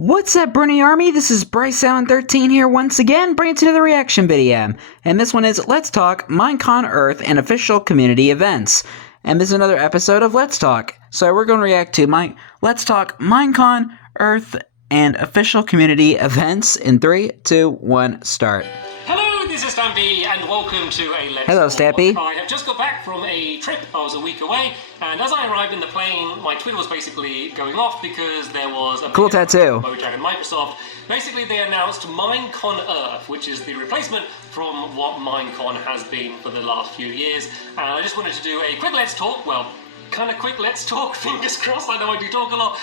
What's up, Brony Army? This is BryceAllen13 here once again, bringing to the reaction video. And this one is Let's Talk Minecon Earth and Official Community Events. And this is another episode of Let's Talk. So we're going to react to Let's Talk Minecon Earth and Official Community Events in 3, 2, 1, start. Hello, this is Stampy, and welcome to a Let's Hello, Talk. Stampy. I have just got back from a trip. I was a week away, and as I arrived in the plane, my Twitter was basically going off because there was a cool tattoo. Mojang and Microsoft. Basically, they announced Minecon Earth, which is the replacement from what Minecon has been for the last few years. And I just wanted to do a quick Let's Talk. Well, kind of quick let's talk, fingers crossed. I know I do talk a lot.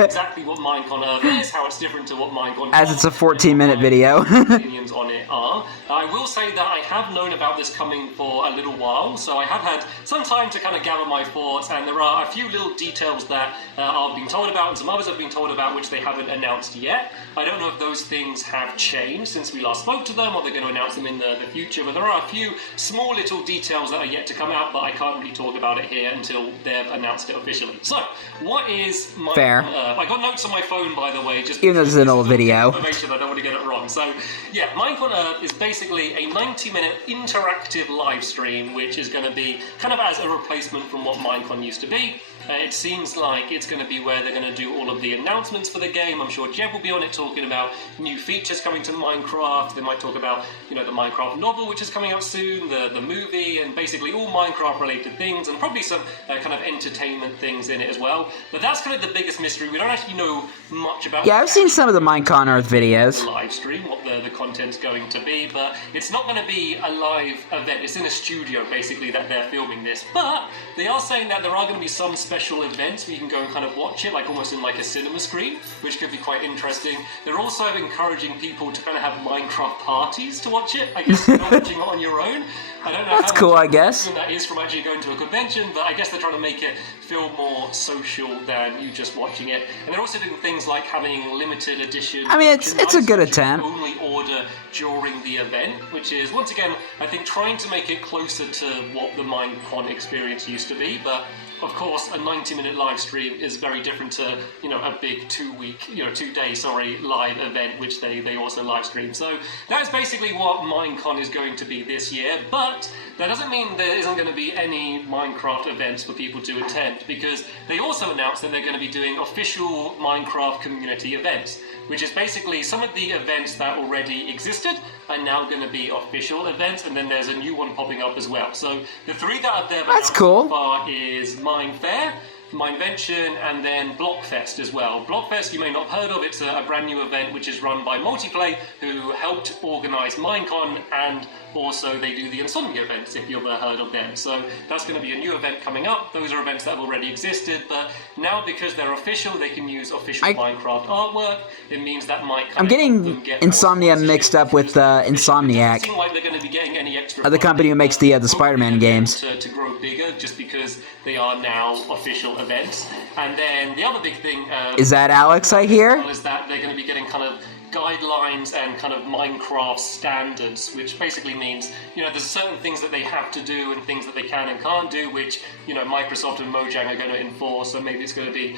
Exactly what Minecon Earth is, how it's different to what Minecon As it's a 14-minute video. opinions on it are. I will say that I have known about this coming for a little while, so I have had some time to kind of gather my thoughts, and there are a few little details that I've been told about and some others have been told about which they haven't announced yet. I don't know if those things have changed since we last spoke to them, or they're going to announce them in the future, but there are a few small little details that are yet to come out, but I can't really talk about it here until they've announced it officially. So, what is Minecon Fair. Earth? I got notes on my phone, by the way, just even though this is an old video. Information, I don't want to get it wrong. So, yeah, Minecon Earth is basically a 90-minute interactive live stream, which is going to be kind of as a replacement from what Minecon used to be. It seems like it's going to be where they're going to do all of the announcements for the game. I'm sure Jeb will be on it talking about new features coming to Minecraft. They might talk about, the Minecraft novel, which is coming out soon, the movie, and basically all Minecraft-related things, and probably some kind of entertainment things in it as well. But that's kind of the biggest mystery. We don't actually know much about. Yeah, I've seen some of the Minecon Earth videos. The live stream, what the content's going to be, but it's not going to be a live event. It's in a studio, basically, that they're filming this. But they are saying that there are going to be some special events where you can go and kind of watch it, like almost in like a cinema screen, which could be quite interesting. They're also encouraging people to kind of have Minecraft parties to watch it. I guess you're not watching it on your own. I don't know That's how cool, much I guess. that is from actually going to a convention, but I guess they're trying to make it feel more social than you just watching it. And they're also doing things like having limited edition. I mean, it's a good attempt. Only order during the event, which is once again, I think, trying to make it closer to what the Minecon experience used to be. But of course, a 90-minute live stream is very different to a big 2-day live event, which they also live stream. So that's basically what Minecon is going to be this year. But that doesn't mean there isn't going to be any Minecraft events for people to attend, because they also announced that they're going to be doing official Minecraft community events, which is basically some of the events that already existed are now going to be official events, and then there's a new one popping up as well. So the three that they've announced cool. so far is Mine Fair, Minevention, and then Blockfest as well. Blockfest you may not have heard of. It's a brand new event which is run by Multiplay, who helped organise Minecon, and also they do the Insomnia events, if you've ever heard of them. So that's going to be a new event coming up. Those are events that have already existed, but now because they're official, they can use official Minecraft artwork. It means that might I'm getting Insomnia mixed up with Insomniac. It doesn't seem like they're going to be getting any extra the company who makes the Spider-Man games. to grow bigger, just because they are now official events. And then the other big thing Is that Alex I hear? is that they're going to be getting kind of guidelines and kind of Minecraft standards, which basically means, there's certain things that they have to do and things that they can and can't do, which, Microsoft and Mojang are going to enforce. So maybe it's going to be,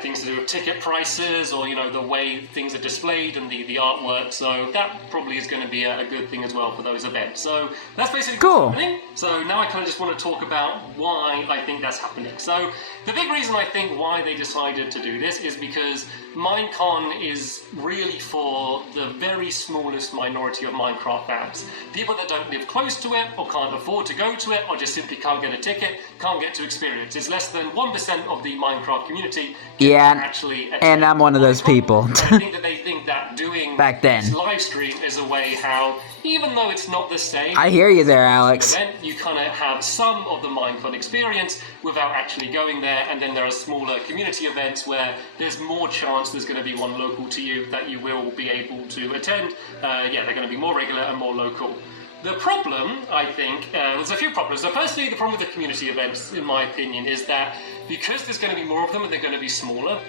things to do with ticket prices, or, the way things are displayed and the artwork. So that probably is going to be a good thing as well for those events. So that's basically cool. what's happening. So now I kind of just want to talk about why I think that's happening. So the big reason I think why they decided to do this is because Minecon is really for the very smallest minority of Minecraft fans. People that don't live close to it, or can't afford to go to it, or just simply can't get a ticket, can't get to experience. It's less than 1% of the Minecraft community actually. And I'm one of those people. I think that they think that doing Back then. this live stream is a way how, even though it's not the same, I hear you there, Alex. event, you kind of have some of the Minecon experience without actually going there, and then there are smaller community events where there's more chance there's going to be one local to you that you will be able to attend. They're going to be more regular and more local. The problem, I think, there's a few problems. So firstly, the problem with the community events, in my opinion, is that because there's going to be more of them and they're going to be smaller,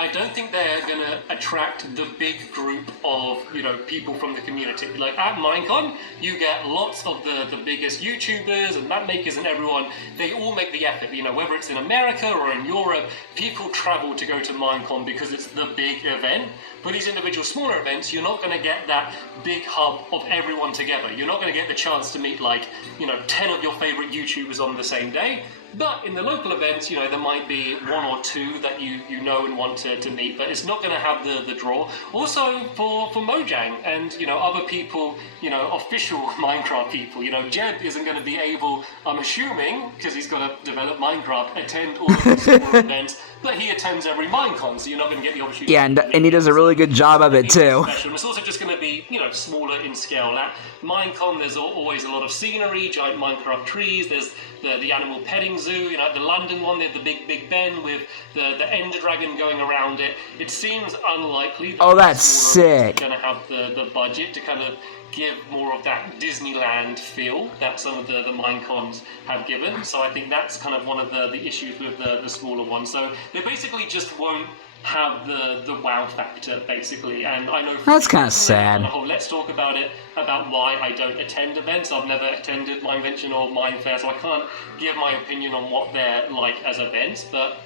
I don't think they're going to attract the big group of, people from the community. Like at Minecon, you get lots of the biggest YouTubers and map makers and everyone. They all make the effort, whether it's in America or in Europe, people travel to go to Minecon because it's the big event. For these individual smaller events, you're not going to get that big hub of everyone together. You're not going to get the chance to meet 10 of your favorite YouTubers on the same day. But in the local events, there might be one or two that you know and want to meet, but it's not going to have the draw. Also for Mojang and other people, official Minecraft people, Jeb isn't going to be able, I'm assuming, because he's got to develop Minecraft, attend all of the smaller events, but he attends every Minecon, so you're not going to get the opportunity. Yeah, and he does a really good job of it too. And it's also just going to be, smaller in scale. At Minecon, there's always a lot of scenery, giant Minecraft trees. There's the animal petting zoo. At the London one, they have the Big Ben with the Ender Dragon going around it. It seems unlikely that that's sick. Going to have the budget to kind of give more of that Disneyland feel that some of the Minecons have given. So I think that's kind of one of the issues with the smaller ones. So they basically just won't have the wow factor, basically. And I know that's kind of sad. Let's talk about it, about why I don't attend events. I've never attended Minevention or Minefair, so I can't give my opinion on what they're like as events, but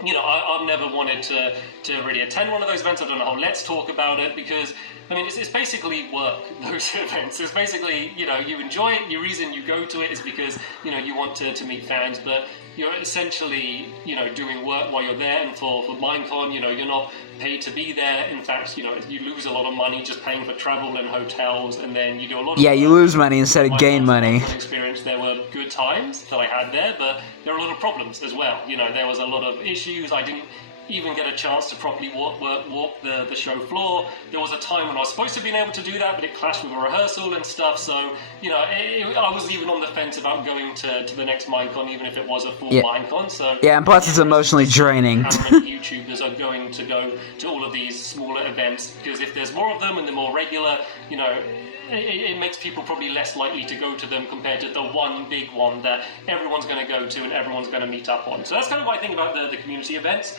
I've never wanted to really attend one of those events. I don't know. Let's talk about it, because it's basically work, those events. It's basically, you enjoy it. The reason you go to it is because, you want to meet fans, but you're essentially, doing work while you're there. And for Minecon, you're not paid to be there. In fact, you lose a lot of money just paying for travel and hotels, and then you do a lot of work. You lose money instead of gain money. Experience, there were good times that I had there, but there were a lot of problems as well. There was a lot of issues. I didn't even get a chance to properly walk the show floor. There was a time when I was supposed to be able to do that, but it clashed with a rehearsal and stuff. So, I was even on the fence about going to the next Minecon, even if it was a full Minecon. So and plus it's emotionally draining. How many YouTubers are going to go to all of these smaller events? Because if there's more of them and they're more regular, it makes people probably less likely to go to them compared to the one big one that everyone's going to go to and everyone's going to meet up on. So that's kind of what I think about the community events.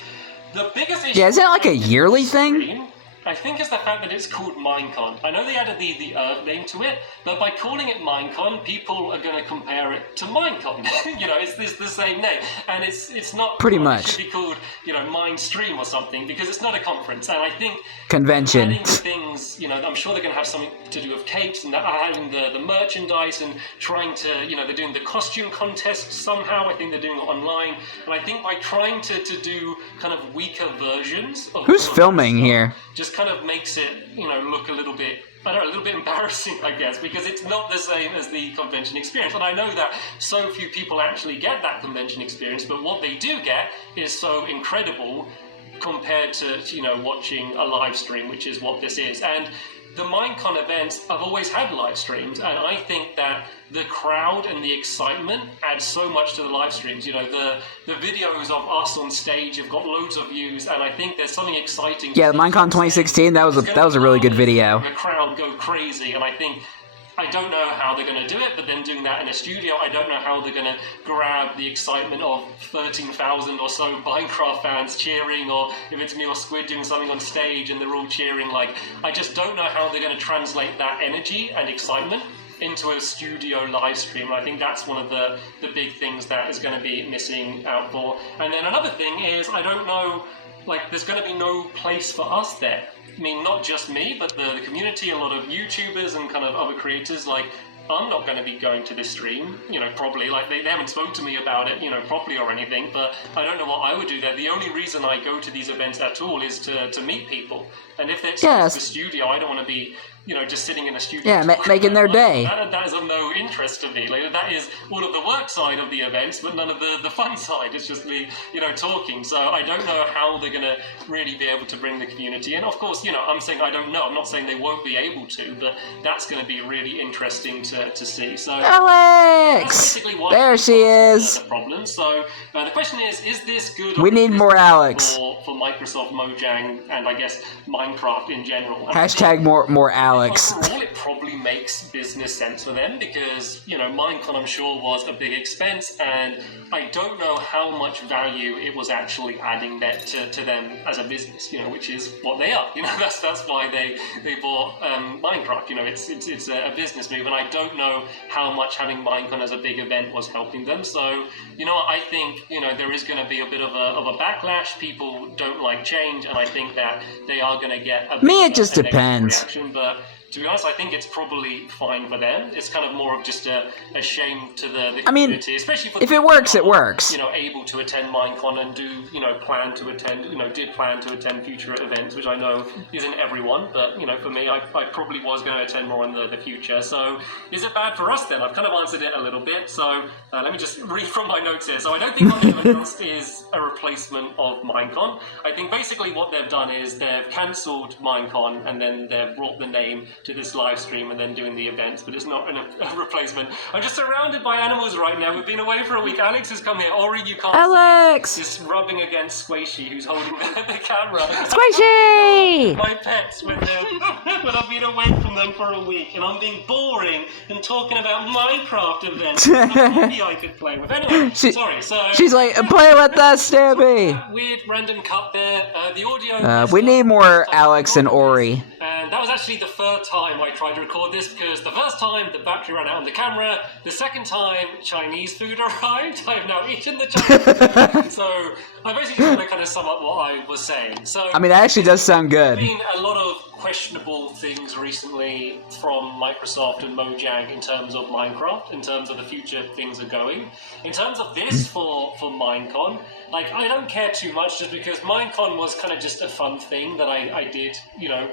The biggest issue... Yeah, is that like a yearly thing? I think it's the fact that it's called Minecon. I know they added the Earth name to it, but by calling it Minecon, people are going to compare it to Minecon. It's the same name, and it's not pretty much. It should be called Mindstream or something, because it's not a conference. And I think convention adding things, I'm sure they're going to have something to do with capes and having the merchandise and trying to, they're doing the costume contest somehow. I think they're doing it online, and I think by trying to do kind of weaker versions of who's filming here? Just kind of makes it, look a little bit, a little bit embarrassing, I guess, because it's not the same as the convention experience. And I know that so few people actually get that convention experience, but what they do get is so incredible compared to, watching a live stream, which is what this is. And the Minecon events, I've always had live streams, and I think that the crowd and the excitement adds so much to the live streams. The videos of us on stage have got loads of views, and I think there's something exciting. Yeah, Minecon 2016, that was a really good video. The crowd go crazy, and I don't know how they're going to do it, but then doing that in a studio, I don't know how they're going to grab the excitement of 13,000 or so Minecraft fans cheering, or if it's me or Squid doing something on stage and they're all cheering. I just don't know how they're going to translate that energy and excitement into a studio live stream. And I think that's one of the big things that is going to be missing out for. And then another thing is, I don't know, there's going to be no place for us there. Not just me, but the community, a lot of YouTubers and kind of other creators, I'm not going to be going to this stream, probably. They haven't spoken to me about it, properly or anything, but I don't know what I would do there. The only reason I go to these events at all is to meet people. And if it's a studio, I don't want to be, just sitting in a studio. Yeah, making their day. That is of no interest to me. That is all of the work side of the events, but none of the fun side. It's just me, talking. So I don't know how they're going to really be able to bring the community in. Of course, I'm saying I don't know. I'm not saying they won't be able to, but that's going to be really interesting to see. So Alex! There she is! The problem. So the question is this good? We need more Alex. For Microsoft, Mojang, and I guess Minecraft in general. Hashtag more Alex. Alex. Overall, it probably makes business sense for them because, Minecon, I'm sure, was a big expense, and I don't know how much value it was actually adding that to them as a business, which is what they are. That's why they bought Minecraft. It's a business move, and I don't know how much having Minecon as a big event was helping them. So, I think, there is going to be a bit of a backlash. People don't like change, and I think that they are going to get a bit it just depends. reaction, but to be honest, I think it's probably fine for them. It's kind of more of just a shame to the community, especially for if it works, it works. Able to attend Minecon and do, plan to attend future events, which I know isn't everyone, but, for me, I probably was going to attend more in the future. So, is it bad for us then? I've kind of answered it a little bit. So, let me just read from my notes here. So, I don't think what they've announced is a replacement of Minecon. I think basically what they've done is they've cancelled Minecon and then they've brought the name to this live stream and then doing the events, but it's not a replacement. I'm just surrounded by animals right now. We've been away for a week. Alex has come here. Ori, you can't Alex! see. Just rubbing against Squishy, who's holding the camera. Squishy! My pets when I've been away from them for a week and I'm being boring and talking about Minecraft events. Maybe I could play with. Anyway, sorry. So she's like, play with us, Stampy! Weird random cut there. The audio. We need more Alex and Ori. And that was actually the third time I tried to record this because the first time the battery ran out on the camera, the second time Chinese food arrived. I have now eaten the Chinese food. So I basically just want to kind of sum up what I was saying. So that actually does sound good. There's been a lot of questionable things recently from Microsoft and Mojang in terms of Minecraft, in terms of the future things are going. In terms of this for Minecon, I don't care too much just because Minecon was kind of just a fun thing that I did,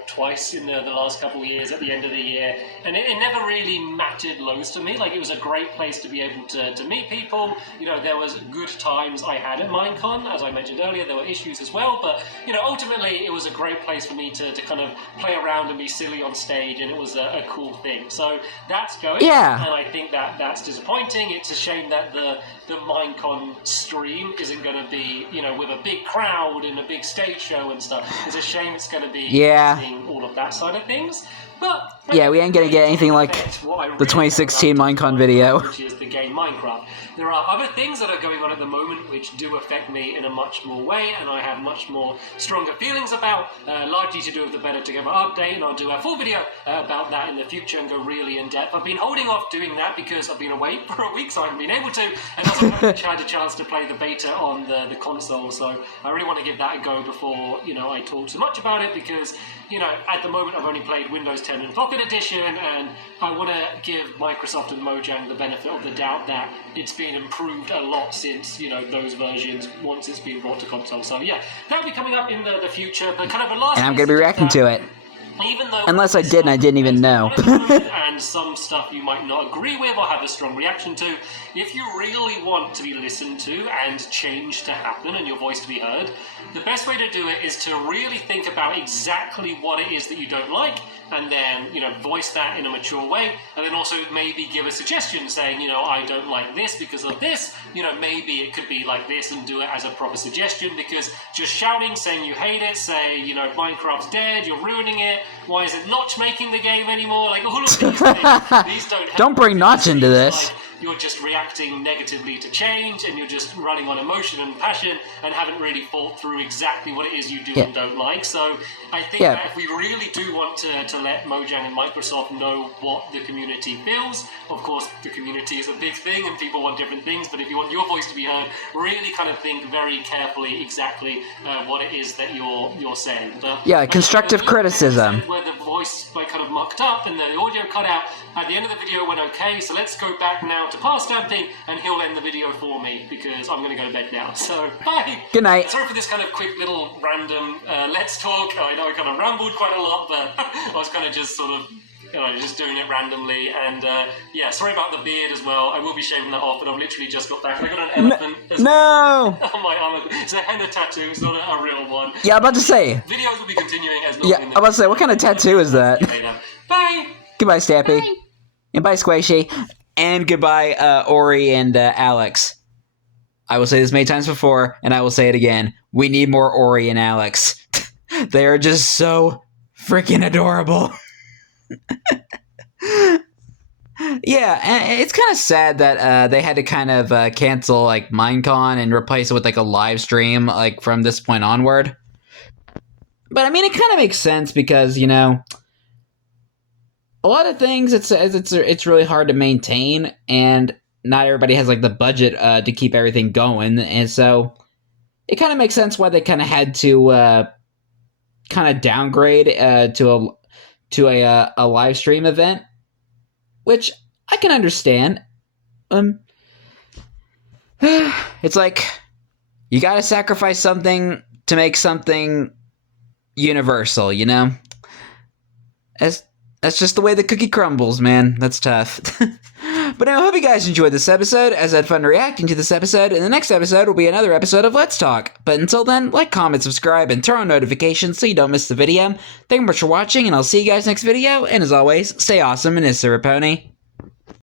twice in the last couple of years at the end of the year. And it never really mattered loads to me. It was a great place to be able to meet people. There was good times I had at Minecon. As I mentioned earlier, there were issues as well. But, ultimately it was a great place for me to kind of play around and be silly on stage. And it was a cool thing. So that's going. Yeah. And I think that's disappointing. It's a shame that the Minecon stream isn't going to be, with a big crowd and a big stage show and stuff. It's a shame it's going to be seeing all of that side of things. But yeah, we ain't going to get anything like the 2016 Minecon video. Which is the game Minecraft. There are other things that are going on at the moment which do affect me in a much more way, and I have much more stronger feelings about, largely to do with the Better Together update, and I'll do a full video about that in the future and go really in depth. I've been holding off doing that because I've been away for a week, so I haven't been able to, and also haven't had a chance to play the beta on the console, so I really want to give that a go before, I talk too much about it, because, at the moment I've only played Windows 10 and Pocket Edition, and I want to give Microsoft and Mojang the benefit of the doubt that it's been improved a lot since, those versions, once it's been brought to console. So yeah, that'll be coming up in the future, but kind of a last... And I'm going to be reacting to it. Even though unless I did and I didn't even know. And some stuff you might not agree with or have a strong reaction to, if you really want to be listened to and change to happen and your voice to be heard, the best way to do it is to really think about exactly what it is that you don't like, and then, voice that in a mature way, and then also maybe give a suggestion saying, I don't like this because of this, maybe it could be like this, and do it as a proper suggestion, because just shouting, saying you hate it, say, Minecraft's dead, you're ruining it, why is it Notch making the game anymore, all of these things, these don't help. Don't bring Notch into this. You're just reacting negatively to change, and you're just running on emotion and passion, and haven't really thought through exactly what it is you do and don't like. So I think that if we really do want to let Mojang and Microsoft know what the community feels, of course the community is a big thing and people want different things, but if you want your voice to be heard, really kind of think very carefully exactly what it is that you're saying. But constructive criticism. Where the voice kind of mucked up and the audio cut out, at the end of the video went okay, so let's go back now to past stamping, and he'll end the video for me because I'm going to go to bed now. So, bye! Good night. Sorry for this kind of quick little random let's talk. I know I kind of rambled quite a lot, but I was kind of just sort of, just doing it randomly. And sorry about the beard as well. I will be shaving that off, but I've literally just got back. I got an elephant on my arm. It's a henna tattoo, it's not a real one. Yeah, I'm about to say. Videos will be continuing as normal. Yeah, I'm about to say, what kind of tattoo is that? Bye! Goodbye, Stampy. Bye. And bye, Squishy. And goodbye, Ori and Alex. I will say this many times before, and I will say it again. We need more Ori and Alex. They are just so freaking adorable. Yeah, and it's kind of sad that they had to kind of cancel like Minecon and replace it with like a live stream like from this point onward. But I mean, it kind of makes sense because a lot of things it's really hard to maintain, and not everybody has like the budget to keep everything going, and so it kind of makes sense why they kind of had to kind of downgrade to a live stream event, which I can understand. It's like you got to sacrifice something to make something universal, That's just the way the cookie crumbles, man. That's tough. But I hope you guys enjoyed this episode, as I had fun reacting to this episode, and the next episode will be another episode of Let's Talk. But until then, like, comment, subscribe, and turn on notifications so you don't miss the video. Thank you much for watching, and I'll see you guys next video, and as always, stay awesome and is there a pony?